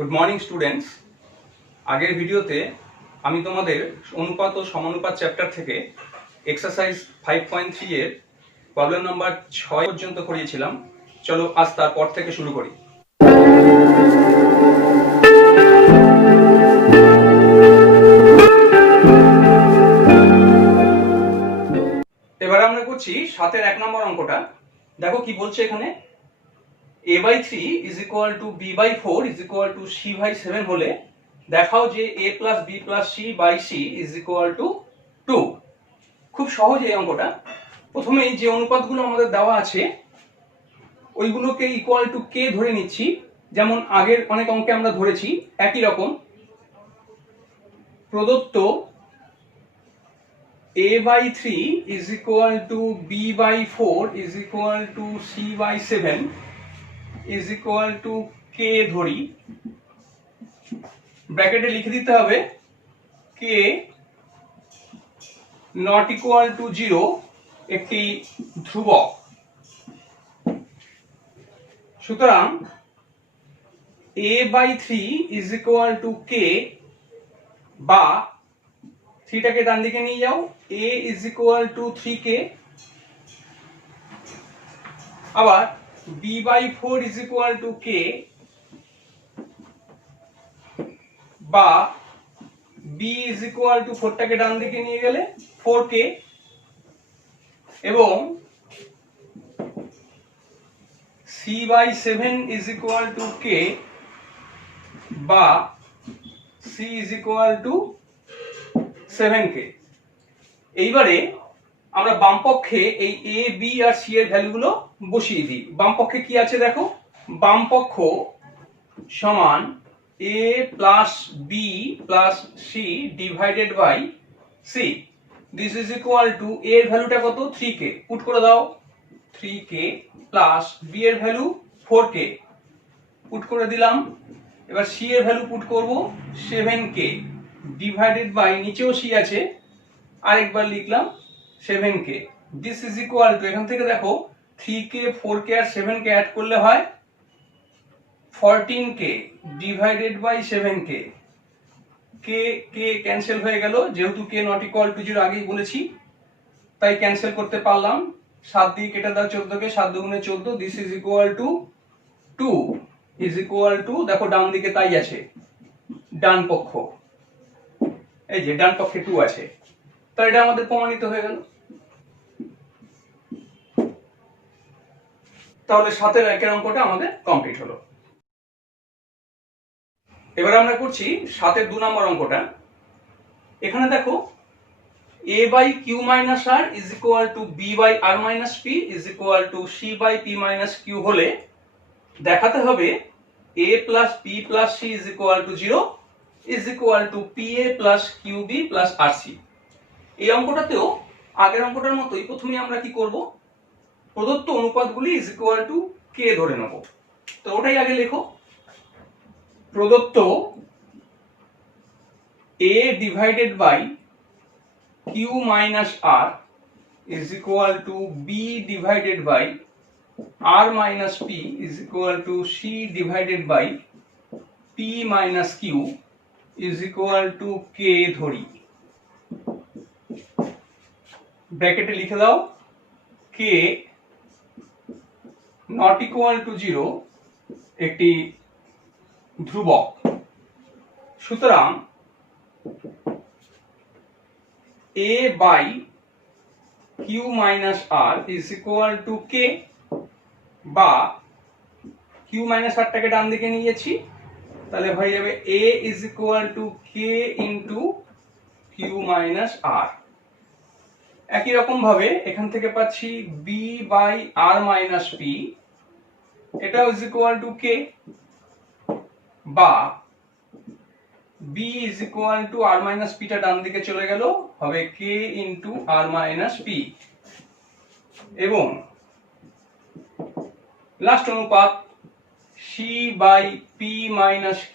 Good morning students. আগের ভিডিওতে আমি তোমাদের অনুপাত ও সমানুপাত চ্যাপ্টার থেকে এক্সারসাইজ 5.3 এর প্রবলেম নাম্বার 6 পর্যন্ত করিয়েছিলাম। চলো আজ তারপর থেকে শুরু করি। এবার আমরা করছি 7-এর 1 নম্বর অঙ্কটা। দেখো কি বলছে এখানে, a/3 is equal to b/4 is equal to c/7 হলে দেখাও যে a plus b plus c by c is equal to 2। খুব সহজ এই অঙ্কটা। প্রথমেই যে অনুপাতগুলো আমাদের দেওয়া আছে ওইগুলোকে ইকুয়াল টু কে ধরে নিচ্ছি, যেমন আগের অনেক অঙ্কে আমরা ধরেছি। একই রকম প্রদত্ত a/3 is equal to b/4 is equal to c/7 is equal to k ধরি, ব্র্যাকেটে লিখে দিতে হবে k not equal to 0 একটি ধ্রুবক। সুতরাং a/3 is equal to k, বা 3 টাকে ডান দিকে নিয়ে যাও, a is equal to 3k, আবার b/4 is equal to k, বা b is equal to 4 টাকে ডান দিকে নিয়ে গেলে 4k, এবং c/7 is equal to k, বা c is equal to 7k। এইবারে আমরা বাম পক্ষে এই a b আর c এর ভ্যালুগুলো বসিয়ে দিই। বাম পক্ষে কি আছে দেখো, বাম পক্ষ সমান a plus b plus c divided by c, this is equal to a এর ভ্যালুটা কত, 3k, পুট করে দাও, 3k প্লাস b এর ভ্যালু 4k, পুট করে দিলাম। এবার c এর ভ্যালু পুট করব 7k ডিভাইডেড বাই, নিচেও c আছে, আরেকবার লিখলাম 7k, this is equal to, এখান থেকে দেখো 3k 4k আর 7k অ্যাড করলে হয় 14k divided by 7k, k cancel হয়ে গেল, যেহেতু k নট ইকুয়াল টু 0 আগেই বলেছি তাই ক্যান্সেল করতে পারলাম। 7 দিয়ে কেটে দাও 14 কে, 7 দুগুণে 14, this is equal two 2 is equal to, দেখো ডান দিকে তাই আছে, ডান পক্ষ, এই যে ডান পক্ষে 2 আছে, তো এটা আমাদের প্রমাণিত হয়ে গেল। তাহলে 7-এর 1-এর অঙ্কটা আমাদের কমপ্লিট হলো। এবার আমরা করছি 7-এর 2 নম্বর অঙ্কটা। এখানে দেখো a/q minus r is equal to b/r minus p is equal to c/p minus q হলে দেখাতে হবে a plus b plus c is equal to 0 is equal to pa plus qb plus rc। এই অঙ্কটাতেও আগের অঙ্কটার মতোই প্রথমে আমরা কি করব, প্রদত্ত অনুপাতগুলি is equal to k ধরে নেব। তো ওটাই আগে লেখো, প্রদত্ত a divided by q minus r is equal to b divided by r minus p is equal to c divided by p minus q is equal to k ধরি, ব্র্যাকেটে লিখে দাও k not equal to 0 একটি ধ্রুবক। সুতরাং a by q minus r is equal to k, বা q minus r টাকে ডান দিকে নিয়ে যাচ্ছি, তাহলে হয়ে যাবে a is equal to k into q minus r। একই রকম ভাবে এখান থেকে পাচ্ছি b by r minus p, এটাও is equal to k, বা b is equal to r minus p টা ডান দিকে চলে গেল, হবে k into r minus p, এবং লাস্ট অনুপাত c by p minus q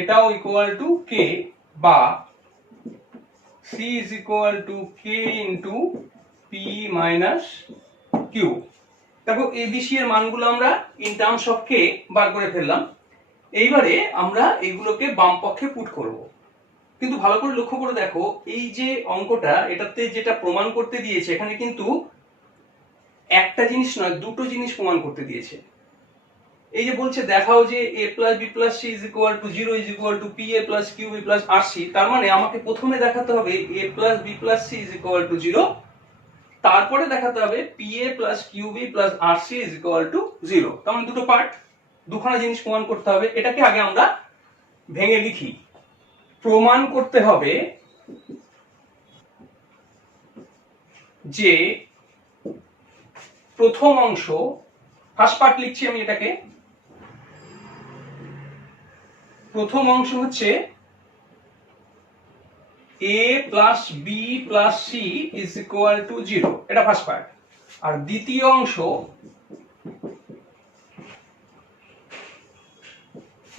এটাও ইকুয়াল টু k, বা c is equal to k into p minus q। দেখো a b c এর মানগুলো আমরা ইন টার্মস অফ k বার করে ফেললাম। এইবারে আমরা এইগুলোকে বাম পক্ষে পুট করব। কিন্তু ভালো করে লক্ষ্য করে দেখো, এই যে অঙ্কটা এটাতে যেটা প্রমাণ করতে দিয়েছে, এখানে কিন্তু একটা জিনিস নয়, দুটো জিনিস প্রমাণ করতে দিয়েছে। এই যে বলছে দেখাও যে a plus B plus C is equal to 0 is equal to P A plus Q B plus R C. তার মানে আমাকে প্রথমে দেখাতে হবে a plus B plus C is equal to 0, তারপরে দেখাতে হবে P A plus Q B plus R C is equal to 0। তার মানে দুটো পার্ট, দুখানা জিনিস প্রমাণ করতে হবে। এটাকে আগে আমরা ভেঙে লিখি। প্রমাণ করতে হবে যে প্রথম অংশ, ফার্স্ট পার্ট লিখছি আমি এটাকে। প্রথম অংশ হচ্ছে a plus B plus C is equal to 0, এটা ফার্স্ট পার্ট। আর দ্বিতীয় অংশ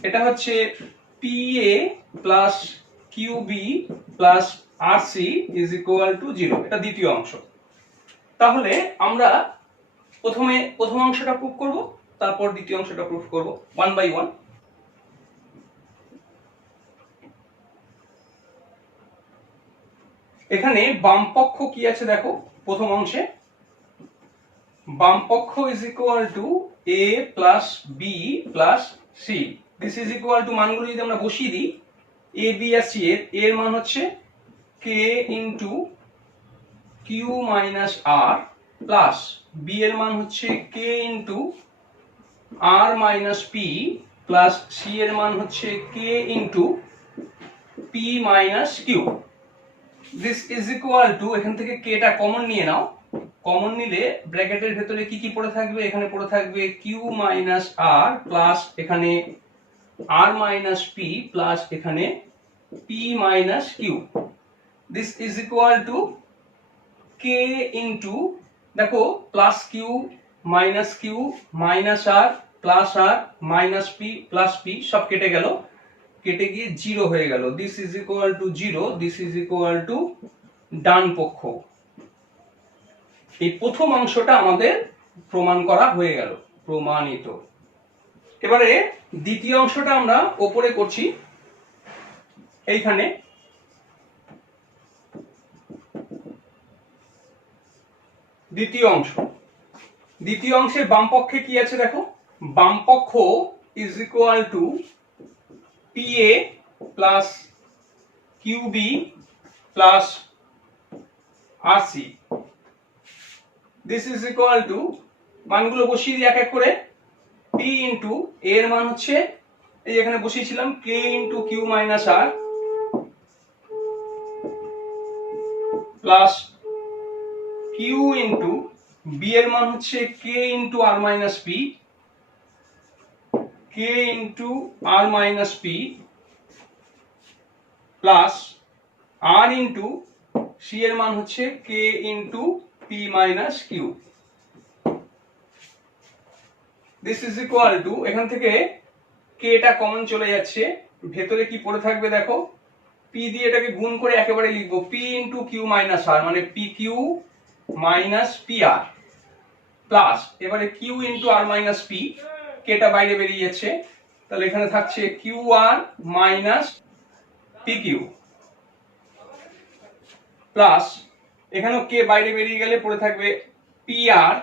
এটা হচ্ছে P A plus Q B plus R C is equal to 0, এটা দ্বিতীয় অংশ। তাহলে আমরা প্রথমে প্রথম অংশটা প্রুফ করব, তারপর দ্বিতীয় অংশটা প্রুফ করব, ওয়ান বাই ওয়ান। এখানে বাম পক্ষ কি আছে দেখো। প্রথম অংশে বাম পক্ষ is equal to A plus B plus C. This is equal to, মানগুলো যদি আমরা বসিয়ে দিই, এ বি আর সি এর মান হচ্ছে K into Q minus R plus B এর মান হচ্ছে K into R minus P plus C এর মান হচ্ছে K into P minus Q. This is equal to, এখান থেকে কে টা কমন নিয়ে নাও। কমন নিলে ব্র্যাকেটের ভেতরে কি কি পড়ে থাকবে? এখানে পড়ে থাকবে কিউ মাইনাস আর প্লাস এখানে আর মাইনাস পি প্লাস এখানে P minus Q. This is equal to K into, দেখো plus Q minus Q minus R plus R minus P plus P সব কেটে গেল, কেটে গিয়ে 0 হয়ে গেল। This is equal to 0, this is equal to ডান পক্ষ। এই প্রথম অংশটা আমাদের প্রমাণ করা হয়ে গেল, প্রমাণিত। এবারে দ্বিতীয় অংশটা আমরা উপরে করছি। এইখানে দ্বিতীয় অংশ, দ্বিতীয় অংশের বাম পক্ষে কি আছে দেখো। বাম পক্ষ is equal to P A plus Q B plus R C. This is equal to, মানগুলো বসিয়ে দিই এক এক করে। পি ইন্টু এর মান হচ্ছে এই এখানে বসিয়েছিলাম K into Q minus R plus Q into B এর মান হচ্ছে K into R minus P, K into R minus P plus R into C এর মান হচ্ছে K into P minus Q. This is equal to, এখান থেকে কে টা common চলে যাচ্ছে, ভেতরে কি পড়ে থাকবে দেখো। পি দিয়ে এটাকে গুণ করে একেবারে লিখবো P into Q minus R, মানে P Q minus P R plus এবারে Q into R minus P, কেটা বাইরে বেরিয়ে যাচ্ছে, তাহলে এখানে থাকছে Q R minus P Q plus এখানেও কে বাইরে বেরিয়ে গেলে পড়ে থাকবে P R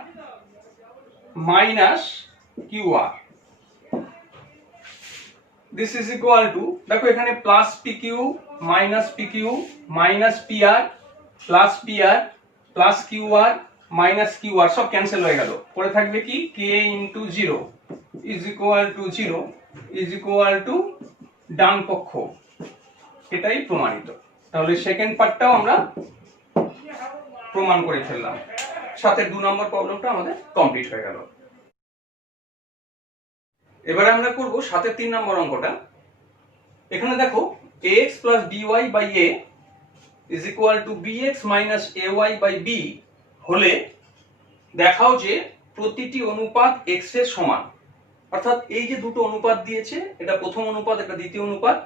minus Q R. This is equal to, দেখো এখানে plus P Q minus P Q minus P R plus P R plus Q R minus Q আর সব cancel হয়ে গেল। পড়ে থাকবে কি K into 0 is equal to 0 is equal to ডান পক্ষ। এটাই প্রমাণিত। তাহলে সেকেন্ড পার্টটাও আমরা প্রমাণ করে ফেললাম। সাথে 2 নম্বর প্রবলেমটা আমাদের কমপ্লিট হয়ে গেল। এবারে আমরা করব সাথে 3 নম্বর অঙ্কটা। এখানে দেখো ax plus by by a is equal to bx minus ay by b হলে দেখাও যে প্রতিটি অনুপাত x এর সমান। অর্থাৎ এই যে দুটো অনুপাত দিয়েছে, এটা প্রথম অনুপাত, এটা দ্বিতীয় অনুপাত,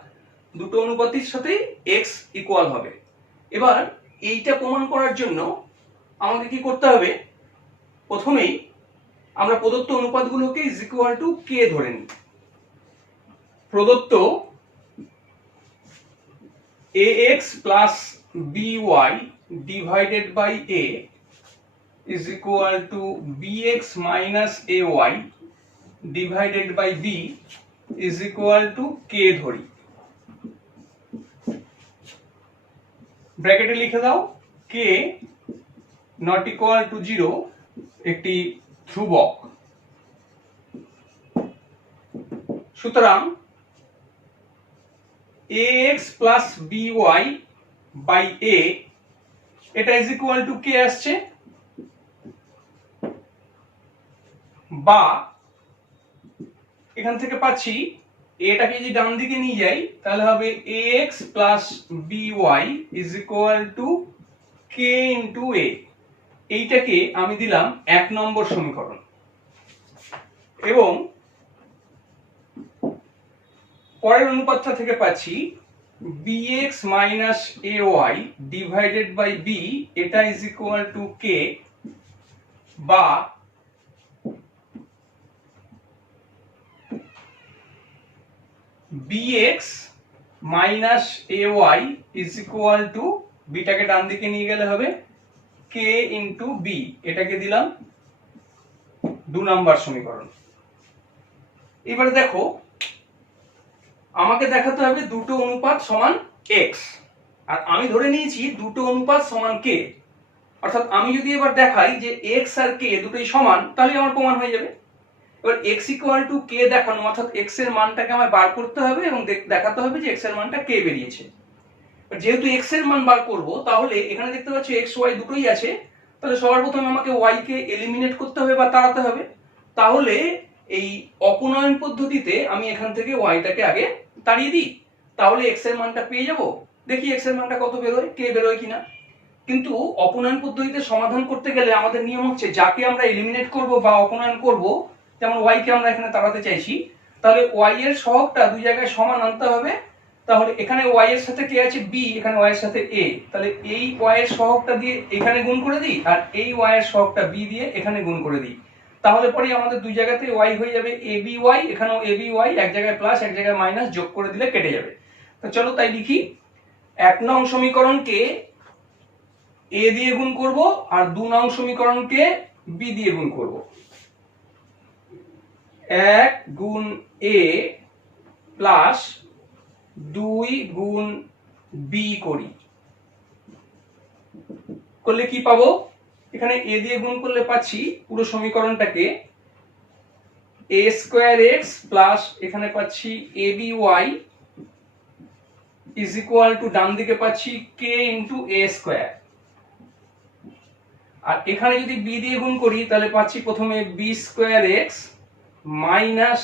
দুটো অনুপাতের সাথেই x ইকুয়াল হবে। এবার এইটা প্রমাণ করার জন্য আমাদের কি করতে হবে? প্রথমেই আমরা প্রদত্ত অনুপাতগুলোকে ইজ ইকুয়াল টু কে ধরে নিই। প্রদত্ত ax plus by divided by a is equal to bx minus ay divided by b is equal to k ধরি, ব্র্যাকেটে লিখে দাও k not equal to 0 একটি ধ্রুবক। সুতরাং ax plus by by a এটা is equal to k আসছে, বা এখান থেকে পাচ্ছি এটাকে যদি ডান দিকে নিয়ে যাই তাহলে হবে ax plus by is equal to k into a। এইটাকে আমি দিলাম 1 নম্বর সমীকরণ, এবং পরের অনুপাতটা থেকে পাচ্ছি bx minus ay divided by b এটা is equal to k, বা bx minus ay is equal to বিটাকে ডান দিকে নিয়ে গেলে হবে k into b, এটাকে দিলাম 2 নম্বর সমীকরণ। এবারে দেখো আমাকে দেখাতে হবে দুটো অনুপাত সমান x, আর আমি ধরে নিয়েছি দুটো অনুপাত সমান k, অর্থাৎ আমি যদি এবার দেখাই যে x আর k দুটোই সমান তাহলে আমার প্রমাণ হয়ে যাবে। এবার x equal to k দেখানো অর্থাৎ x এর মানটাকে আমায় বার করতে হবে এবং দেখাতে হবে যে x এর মানটা k বেরিয়েছে। যেহেতু x এর মান বার করব তাহলে এখানে দেখতে পাচ্ছ x y দুটোই আছে, তাহলে সবার প্রথমে আমাকে y কে এলিমিনেট করতে হবে বা তাড়াতে হবে। তাহলে এই অপনয়ন পদ্ধতিতে আমি এখান থেকে y টাকে আগে তাড়িয়ে দিই, তাহলে x এর মানটা পেয়ে যাব। দেখি x এর মানটা কত বেরোয়, k বেরোয় কিনা। কিন্তু অপনয়ন পদ্ধতিতে সমাধান করতে গেলে আমাদের নিয়ম হচ্ছে যাকে আমরা এলিমিনেট করব বা অপনয়ন করব, যেমন y কে আমরা এখানে তাড়াতে চাইছি, তাহলে y এর সহগটা দুই জায়গায় সমান আনতে হবে। তাহলে এখানে y এর সাথে কে আছে b, এখানে y এর সাথে a, তাহলে এই y এর সহগটা দিয়ে এখানে গুণ করে দিই আর এই y এর সহগটা b দিয়ে এখানে গুণ করে দিই, তাহলে পরে আমাদের দুই জায়গাতে y হয়ে যাবে aby, এখানেও aby, এক জায়গায় প্লাস এক জায়গায় মাইনাস, যোগ করে দিলে কেটে যাবে। তো চলো তাই লিখি, 1 নং সমীকরণকে a দিয়ে গুণ করব আর 2 নং সমীকরণকে b দিয়ে গুণ করব। 1 গুণ a প্লাস 2 গুণ b করি, করলে কি পাবো, এখানে a দিয়ে গুণ করলে পাচ্ছি পুরো সমীকরণটাকে a স্কয়ার x প্লাস এখানে পাচ্ছি aby is equal to ডান দিকে পাচ্ছি k into a স্কয়ার, আর এখানে যদি b দিয়ে গুণ করি তাহলে পাচ্ছি প্রথমে b square x minus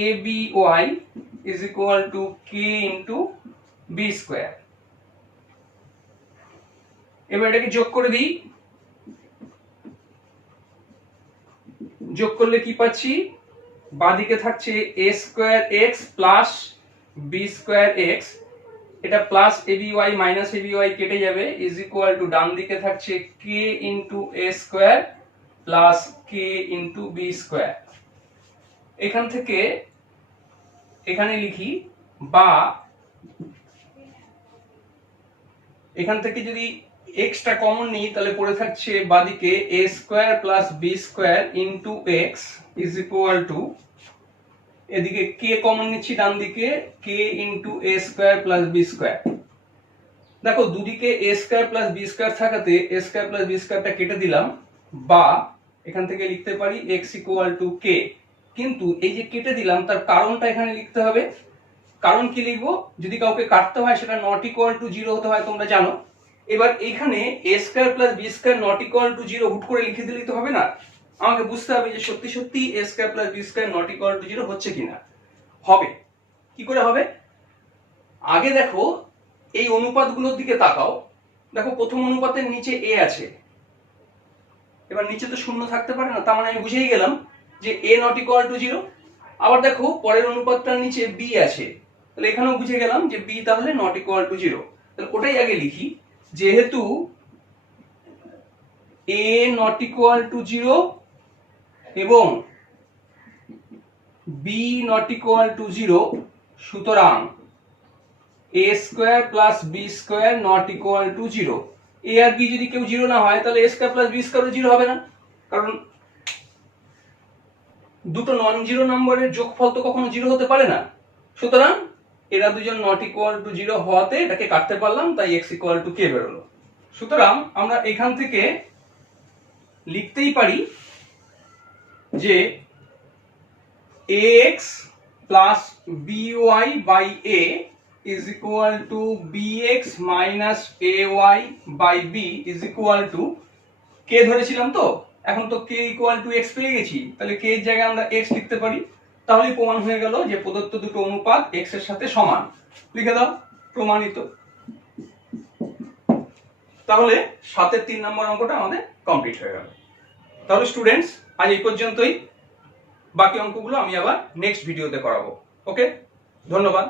aby is equal to k into b square. এবার এটাকে যোগ করে দিই, যোগ করলে কি পাচ্ছি, বাঁদিকে থাকছে a square x plus b square x, এটা প্লাস aby মাইনাস aby কেটে যাবে, is equal to ডান দিকে থাকছে k into a square plus k into b square. এখান থেকে এখানে লিখি, বা এখান থেকে যদি x টা কমন নিই তাহলে পড়ে থাকছে বাঁদিকে a square plus b square into x is equal to, এদিকে k কমন নিচ্ছি ডান দিকে k into a square plus b square. দেখো দুদিকে a square plus b square থাকাতে a স্কয়ার প্লাস b স্কয়ারটা কেটে দিলাম, বা এখান থেকে লিখতে পারি x equal to k। কিন্তু এই যে কেটে দিলাম তার কারণটা এখানে লিখতে হবে। কারণ কি লিখবো, যদি কাউকে কাটতে হয় সেটা নট ইকুয়াল টু 0 হতে হয়, তোমরা জানো। এবার এখানে a square plus b square not equal to 0 হুট করে লিখে দিলেই তো হবে না, আমাকে বুঝতে হবে যে সত্যি সত্যি a square plus b square not equal to 0 হচ্ছে কিনা। হবে, কি করে হবে, আগে দেখো এই অনুপাতগুলোর দিকে তাকাও। দেখো প্রথম অনুপাতের নিচে a আছে, এবার নিচে তো শূন্য থাকতে পারে না, তার মানে আমি বুঝেই গেলাম যে a নট ইকুয়াল টু 0। আবার দেখো পরের অনুপাতটার নিচে b আছে, তাহলে এখানেও বুঝে গেলাম যে b তাহলে নট ইকুয়াল টু 0। তাহলে ওটাই আগে লিখি, যেহেতু a নট ইকুয়াল টু 0 এবং b নট ইকুয়াল টু 0, সুতরাং a square plus B square not equal to 0। a আর b যদি কেউ 0 না হয় তাহলে a স্কয়ার প্লাস বি স্কয়ারও 0 হবে না, কারণ দুটো নন জিরো নম্বরের যোগফল তো কখনো 0 হতে পারে না। সুতরাং এরা দুজন নট ইকুয়াল টু 0 হওয়াতে এটাকে কাটতে পারলাম, তাই x ইকুয়াল টু k বেরোলো। সুতরাং আমরা এখান থেকে লিখতেই পারি যে ax plus by by a is equal to bx minus ay by b is equal to k ধরেছিলাম, তো এখন তো k equal to x পেয়ে গেছি, তাহলে k এর জায়গায় আমরা x লিখতে পারি। তাহলেই প্রমাণ হয়ে গেল যে প্রদত্ত দুটো অনুপাত x এর সাথে সমান। লিখে দাও, প্রমাণিত। তাহলে 7-এর 3 নম্বর অঙ্কটা আমাদের কমপ্লিট হয়ে গেল। তাহলে স্টুডেন্টস আজ এই পর্যন্তই, বাকি অঙ্কগুলো আমি আবার নেক্সট ভিডিওতে করাবো। ওকে, ধন্যবাদ।